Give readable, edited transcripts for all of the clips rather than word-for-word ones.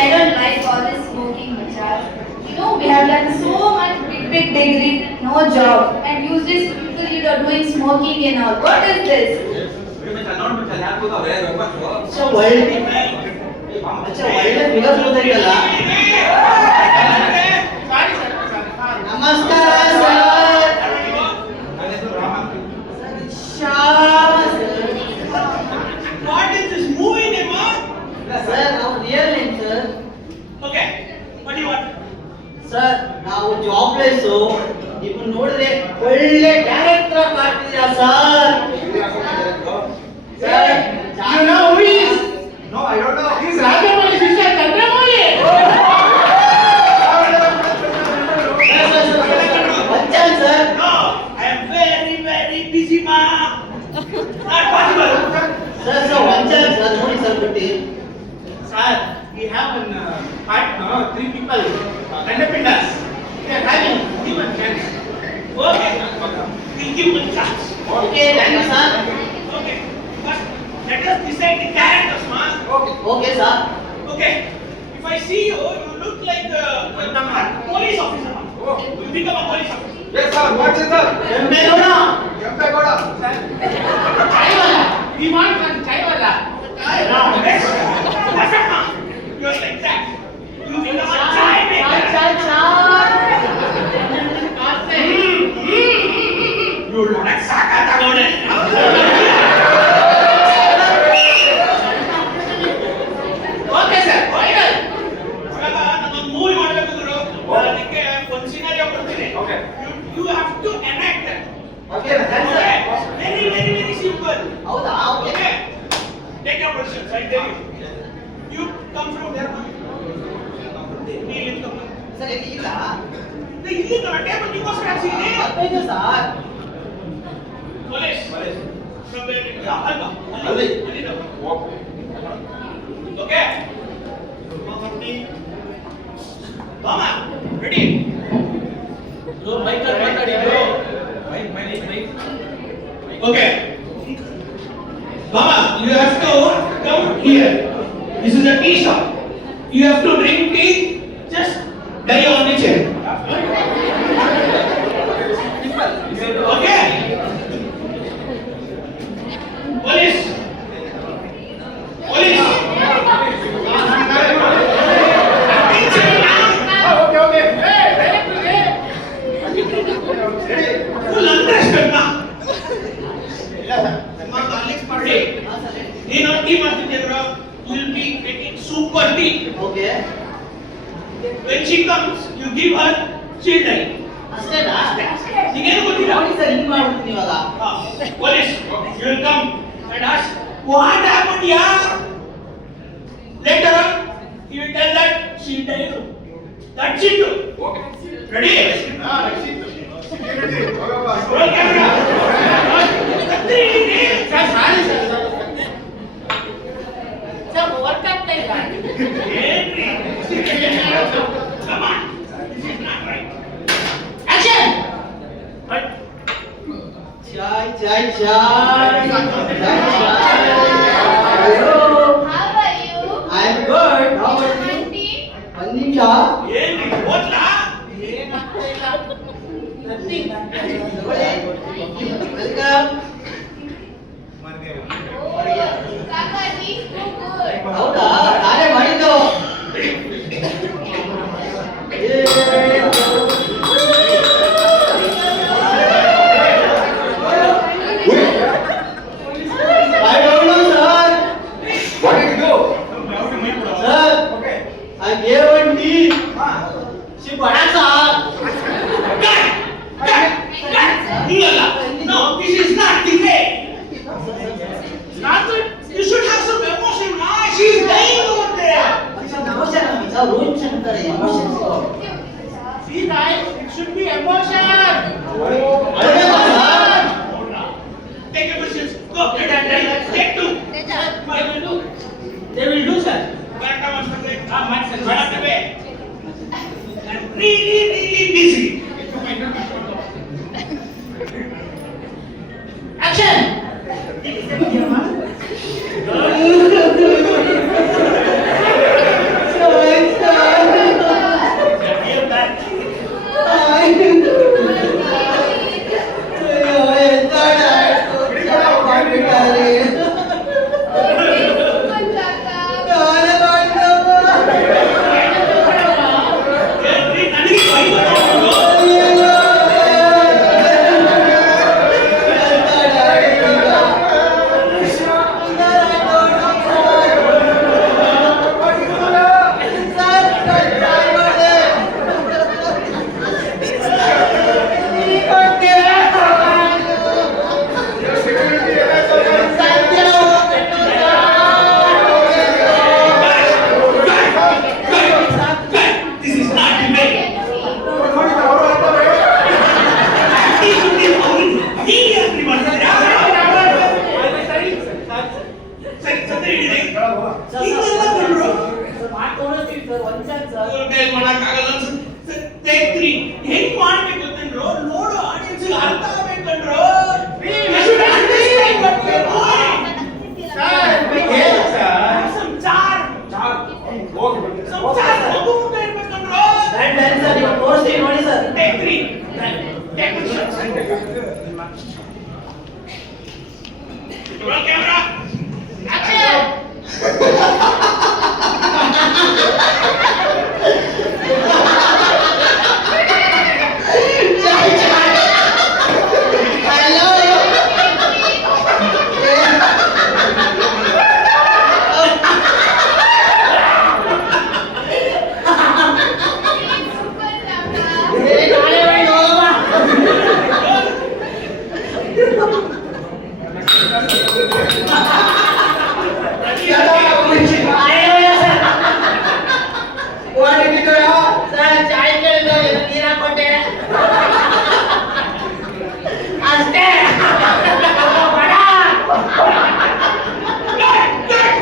I don't like all this smoking, Machar. We have done so much big degree, no job, and use this people are doing smoking and all. What is this? अच्छा world अच्छा world बिगत होतಲ್ಲ ನಮಸ್ಕಾರ sir ಶಾಬಾಸ್ What is this movie name? Sir ನಾವು real name sir Okay, what do you want? Sir ನಾವು jobless ನೀವು ನೋಡಿದ್ರೆ ಒಳ್ಳೆ ಡೈರೆಕ್ಟರ್ ಮಾಡ್ತಿದ್ದೀರಾ sir sir you know who he is? No, I don't know. He's Rajamouli sister Chandramouli. Vachan sir. No, I am very busy, ma. Not possible. Sir, Vachan sir, ನೋಡಿ sir ಬಿಟ್ಟು. Sir, we have an partner, 3 people conducting us. We are having given chance. Okay, we give one chance. Okay, thank you sir. Okay, but let us decide the characters, ma. Okay sir. Okay, if I see you, you look like a police officer, ma. You become a police officer. Yes, sir. What is sir? Kempegowda. Kempegowda. Sir. Chaiwala. We want one Chaiwala. Yes. Perfect, ma. You are like that. You become a chai maker. You look like Saka Tagore. Okay sir. Final. ಇವಾಗ ನಾನೊಂದು movie ಮಾಡಬೇಕು ಗುರು. ಅದಕ್ಕೆ ಒಂದು scenario ಕೊಡ್ತೀನಿ. Okay. You have to enact that. Okay, thanks sir. Okay? Very simple. ಹೌದಾ? Okay. Okay. Take your positions. I tell you. You come from there. ನೀ ಇಲ್ಲಿ come. Sir ಇದು ಇಲ್ಲ. ಇಲ್ಲಿ ನಮ್ಮ ಟೇಬಲ್ ನಿಗೋಸ್ಕರ ಹಾಕ್ಸಿದ್ದೀನಿ. ಬರ್ಬೇಕು ಸರ್. Police. From there. ಅಲ್ವಾ? ಅಲ್ಲಿ. Okay. Mama, ready? Bro, mic ಮಾತಾಡಿ bro. Mic. Okay. Mama, you have to come here. This is a tea shop. You have to drink tea. Just die on the chair. Okay. Police. Police. Okay. Full understand, ma. Ma, Alex party. ನೀನು tea ಮಾಡ್ತಿದ್ಯಾ? You will be getting super tea. Okay. When she comes, you give her children. ಅಷ್ಟೇನಾ? ನಿಂಗೇನು ಗೊತ್ತಿಲ್ಲ? ನೋಡಿ sir ಹಿಂಗ್ ಮಾಡ್ಬಿಡ್ತೀನಿ ಇವಾಗ. Police, you will come and ask, what happened here? Later on, you will tell that she died. That's it. Okay. Ready? Security. Roll camera. Sir sorry sir. Sir work ಆಗ್ತಾ ಇಲ್ಲ. Come on. This is not right. Action. Right? Chai. Hello. How are you? I am good. How are you? Auntie? ಒಂದು ನಿಮಿಷ. ಏನು ಓದ್ಲಾ? ಏನಾಗ್ತಾ ಇಲ್ಲ. Nothing. Welcome. Oh, Kaka, he's so good. ಹೌದಾ? ನಾನೇ ಮಾಡಿದ್ದು. I don't know, sir. What did you do? Sir, Okay. I gave one tea. She bada, sir. ಹಿಂಗಲ್ಲ. No, this is not the way. Not that you should have some emotion. No, she is dying over there. Emotion ಅಂತಾರೆ, emotions. See guys, it should be emotion. ಅಳ್ಬೇಕಾ, sir? Take your questions. Go. Take two. They will do, sir. Correct answer. ಮಾಡ್ಸನ್ ಮಾಡ್ತೇವೆ. I'm really busy. Action ನನಗೆ ಬೈಬಾರ್ದು. This is not debate. ಹೀಗೆ agree ಮಾಡ್ತಿದ್ರಾ? ಸರಿ, ಸತ್ಯ ಹಿಡೀರಿ. ಇದೆಲ್ಲ ಕಂಡ್ರು. ಕೈಯಲ್ಲಿ ಮಾಡಕ್ಕಾಗಲ್ಲ ಅನ್ಸುತ್ತೆ. Take 3. ಹೆಂಗ್ ಮಾಡ್ಬೇಕು ಅಂತಂದ್ರು ನೋಡು ಆಡಿಯನ್ಸ್ ಅರ್ಥ ಆಗ್ಬೇಕಂದ್ರು. You should understand what we are doing. Some charm. Some charm. ಮಗು ಮುಖ ಇರ್ಬೇಕಂದ್ರು. Take 3. Take good shots. Roll camera. Action.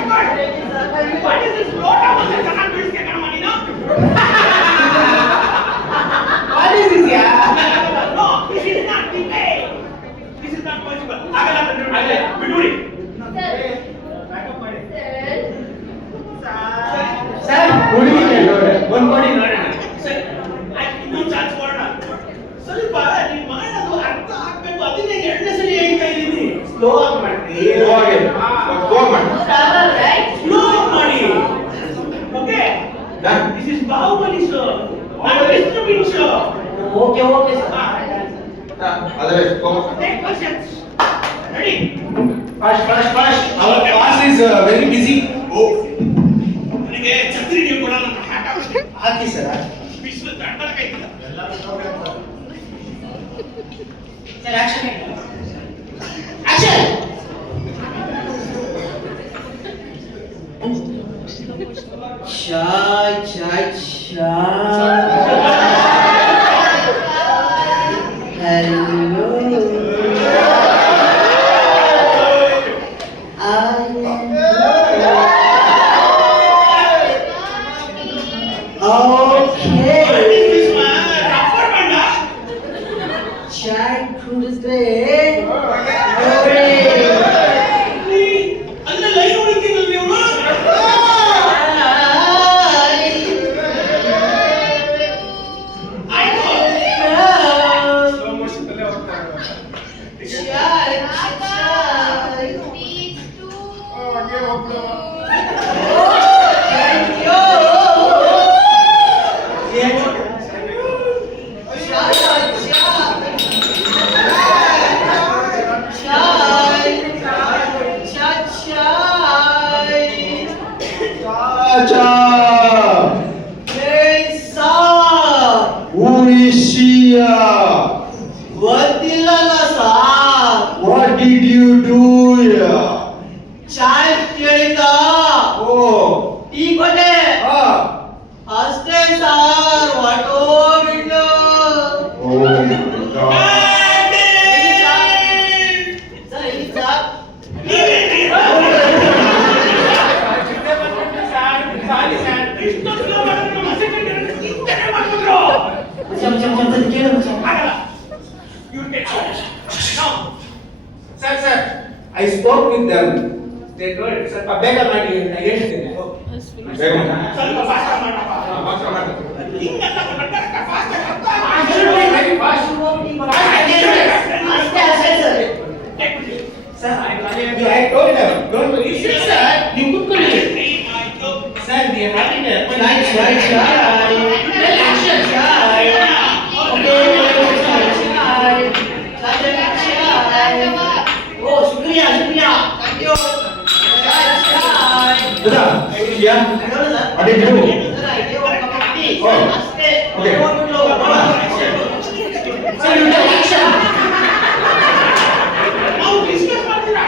What is this load of the second bill second money no? What is this yeah? No, this is not debate. This is not possible. ಆಗಲ್ಲ ಬಿಡುಡಿ. Sir ಒಂದು ನೋಡಿ sir ಇನ್ನೊಂದು chance ಕೊಡೋಣ. ಸ್ವಲ್ಪ ನೀವು ಮಾಡೋದು ಅರ್ಥ ಆಗ್ಬೇಕು. ಅದನ್ನೇ ಎರಡನೇ ಸಲ ಹೇಳ್ತಾ ಇದ್ದೀನಿ. ಸ್ಲೋ ಆಗಿ ಮಾಡ್ರಿ ಸ್ಲೋ ಮಾಡಿ. Okay this is Baahubali show not distribute show. Okay sir take questions ready. First Our boss is very busy. ನನಗೆ ಛತ್ರಿ ನೀವು ಕೊಡಲ್ಲ ನನ್ನ ಹ್ಯಾಟ್ ಹಾಕಿ ಹಾಕಿ ಸರ್ ಬಿಸಿಲು ತಡ್ಕೊಳಕ್ಕಾಯ್ತಿಲ್ಲ. Sir action action What is this man? Rubber band ah? ಅಲ್ಲೇ ಲೈವ್ ಹೊಡಿತೀರಲ್ಲ ನೀವು. ಇಷ್ಟೊಂದು slow ಮಾಡಿದ್ರೆ ನಮ್ಮ assistant ಏನಾದ್ರು ಚಿಂತೆನೆ ಮಾಡ್ತಿದ್ರು. ಆಗಲ್ಲ. You take charge. Now, Sir, I spoke with them. They told ಸ್ವಲ್ಪ ಬೇಗ ಮಾಡಿ ಅಂತ ಹೇಳ್ತೀನಿ. ಸ್ವಲ್ಪ fast ಆಗಿ ಮಾಡಪ್ಪ. ಹಿಂಗೆಲ್ಲ ಬರ್ತಾರೆ, fast ಆಗಿ ಅರ್ಥ ಆಗುತ್ತೆ. Take it. Sir, I told them. Don't worry. Sir, you ಕೂತ್ಕೊಳ್ಳಿ. Sir, we are having a Chai. action. Oh, Shukriya. Thank you. Sir, yeah. What did you do? Sir, I gave a cup of tea. Oh. Aste. Okay. Sir, you take action. ನಾವು discuss ಮಾಡ್ತೀರಾ?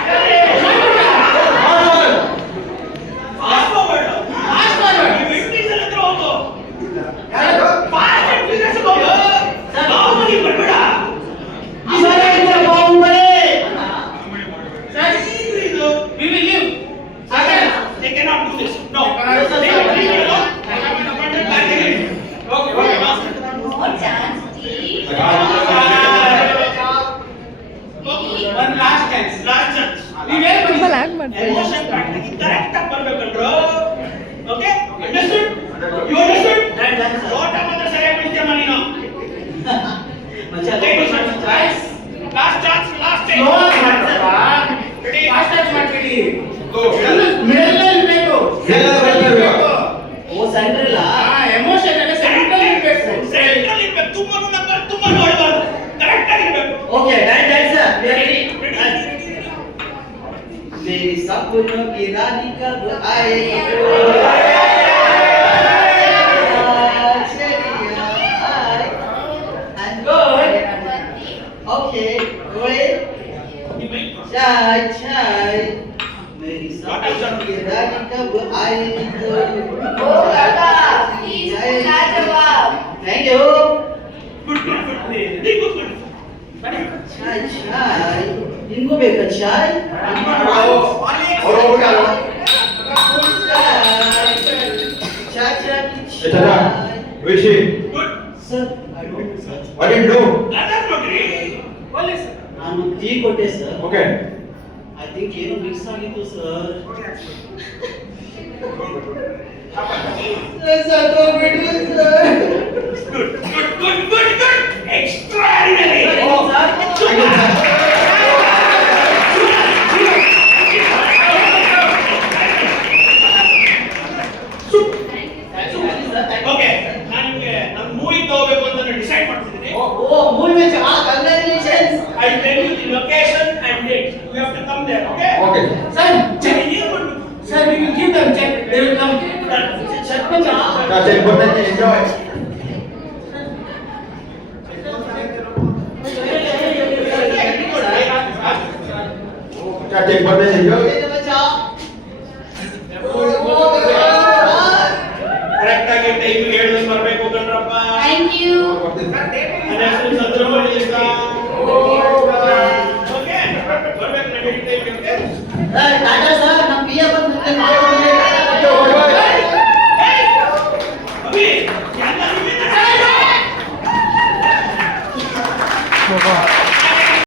Fast forward. ನೀವು increase ಅಲ್ಲಿ ಹತ್ರ ಹೋಗು. Fast and furious ಆಗಿ ಹೋಗು. ನಾವು ನೀವು ಬರ್ಬೇಡ. ಈ ಸಲ ಇದ್ರೆ ಬಾಹುಬಲಿ. Sir, ಇದು we will leave. Sir, they cannot do this. No. Sir, They sir. will leave it alone. I have an appointment back again. Okay, boss. No chance, please. One last chance. Last chance. ನೀವೇನ್ emotion practice correct ಆಗಿ ಬರ್ಬೇಕಂದ್ರು. Okay? Understood? You understood? ಲೋಟ ಮಾತ್ರ ಸರಿಯಾಗಿ ಬಿಡ್ತೀಯಮ್ಮ ನೀನು. Take it, guys. Last chance, last time. Slow ಆಗಿ ಮಾಡ್ತಾರಾ? Ready? Fast ಆಗಿ ಮಾಡ್ಬಿಡಿ. Go. ಮಿಡಲ್ ಇರ್ಬೇಕು. ಓ ಸೆಂಟ್ರಲ್ಲ. ಎಮೋಷನ್ ಎಲ್ಲ ಸೆಂಟ್ರಲ್ ಇರ್ಬೇಕು. Central ಇರ್ಬೇಕು. ತುಂಬಾನು ನಕ್ಕಲ್ಲ, ತುಂಬಾನು ಅಳ್ಬಾರ್ದು. Correct ಆಗಿರ್ಬೇಕು. Okay done sir we are ready Ready? मेरी सपनों की रानी कब आएगी and good okay wait chai मेरी सपनों की रानी कब आएगी Oh, Kaka, please, Rajawab. thank you Good, good, good. Very good, good. Very good. chai इनको बेटा chai Chacha, who is she? Good. sir I don't sir What did you do? That's okay. Police. ನಾನು tea ಕೊಟ್ಟೆ sir Okay. I think ಏನು mix ಆಗಿತ್ತು sir Good, good, good, good, good. Extraordinary. Okay, ನಾನು ನಿಮಗೆ ನನ್ನ movie ತಗೋಬೇಕು ಅಂತ decide ಮಾಡ್ತಿದ್ದೀನಿ. I tell you the location and date. You have to come there, okay? Okay. Sir, check. ಏನು ಮಾಡ್ಬೇಕು? Sir, we will give them check. They will come. Check them. Chacha, important enjoy. Chacha, important enjoy. Correct ಆಗಿ ಟೈಮಿಗೆ ಹೇಳಿದ್ರೆ ಬರಬೇಕು ಕಣ್ರಪ್ಪ. Thank you. ನನ್ನ ಹೆಸರು ಚಂದ್ರಮೌಳಿ ಅಂತ. Okay ಬರ್ಬೇಕು ನಮಗೆ ಟೈಮಿಗೆ. ಟಾಟಾ